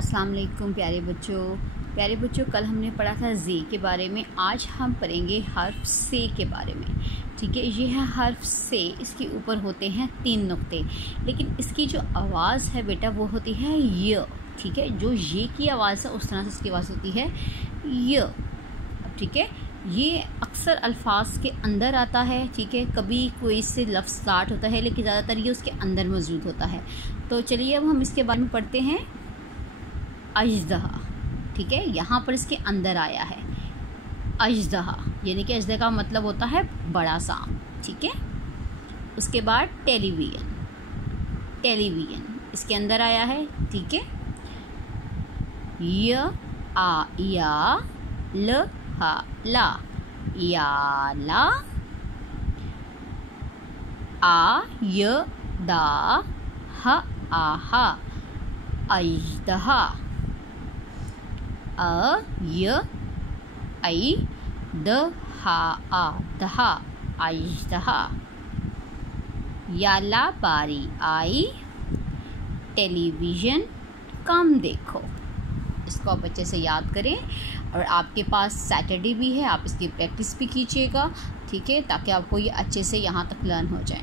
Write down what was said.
अस्सलाम वालेकुम प्यारे बच्चों, कल हमने पढ़ा था ज़े के बारे में। आज हम पढ़ेंगे हर्फ से के बारे में। ठीक है, ये है हर्फ से। इसके ऊपर होते हैं 3 नुक्ते, लेकिन इसकी जो आवाज़ है बेटा वो होती है य। ठीक है, जो ये की आवाज़ है उस तरह से इसकी आवाज़ होती है य। ठीक है, ये अक्सर अल्फाज के अंदर आता है। ठीक है, कभी कोई इससे लफ्ज़ स्टार्ट होता है, लेकिन ज़्यादातर ये उसके अंदर मौजूद होता है। तो चलिए अब हम इसके बारे में पढ़ते हैं। अजदहा, ठीक है, यहाँ पर इसके अंदर आया है अजदहा, यानी कि अजदहा का मतलब होता है बड़ा सांप। ठीक है, उसके बाद टेलीविजन इसके अंदर आया है। ठीक है, य आ या ल हा ला, याला। आ य दा ह आहा, अजदहा। अ य ऐ द हा आ दहा, अजदहा। याला बारी आई, टेलीविज़न कम देखो। इसको आप अच्छे से याद करें, और आपके पास सैटरडे भी है, आप इसकी प्रैक्टिस भी कीजिएगा। ठीक है, ताकि आपको ये अच्छे से यहाँ तक लर्न हो जाए।